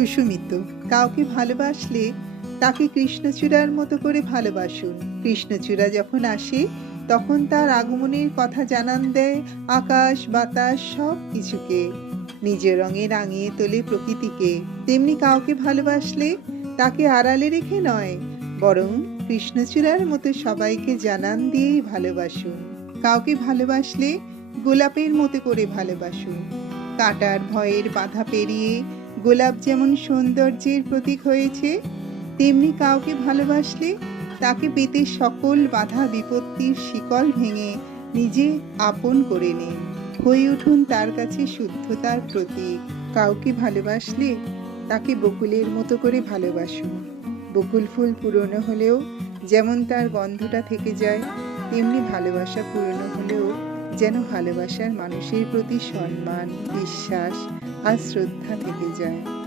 সুস্মিত, কাউকে ভালোবাসলে তাকে কৃষ্ণচূড়ার মতো করে ভালোবাসুন। কৃষ্ণচূড়া যখন আসে তখন তার আগমনের কথা জানান দেয় আকাশ বাতাস সব কিছুকে, নিজ রঙে রাঙিয়ে তোলে প্রকৃতিকে। তেমনি কাউকে ভালোবাসলে তাকে আড়ালে রেখে নয়, বরং কৃষ্ণচূড়ার মতো সবাইকে জানান দিয়েই ভালোবাসুন। কাউকে ভালোবাসলে গোলাপের মতো করে ভালোবাসুন। কাঁটার ভয়ের বাধা পেরিয়ে গোলাপ যেমন সৌন্দর্যের প্রতীক হয়েছে, তেমনি কাউকে ভালোবাসলে তাকে পেতে সকল বাধা বিপত্তির শিকল ভেঙে নিজে আপন করে নিন। হয়ে উঠুন তার কাছে শুদ্ধতার প্রতীক। কাউকে ভালোবাসলে তাকে বকুলের মতো করে ভালোবাসুন। বকুল ফুল পুরনো হলেও যেমন তার গন্ধটা থেকে যায়, তেমনি ভালোবাসা পুরনো হলেও যেন ভালোবাসার মানুষের প্রতি সম্মান, বিশ্বাস আর শ্রদ্ধা থেকে যায়।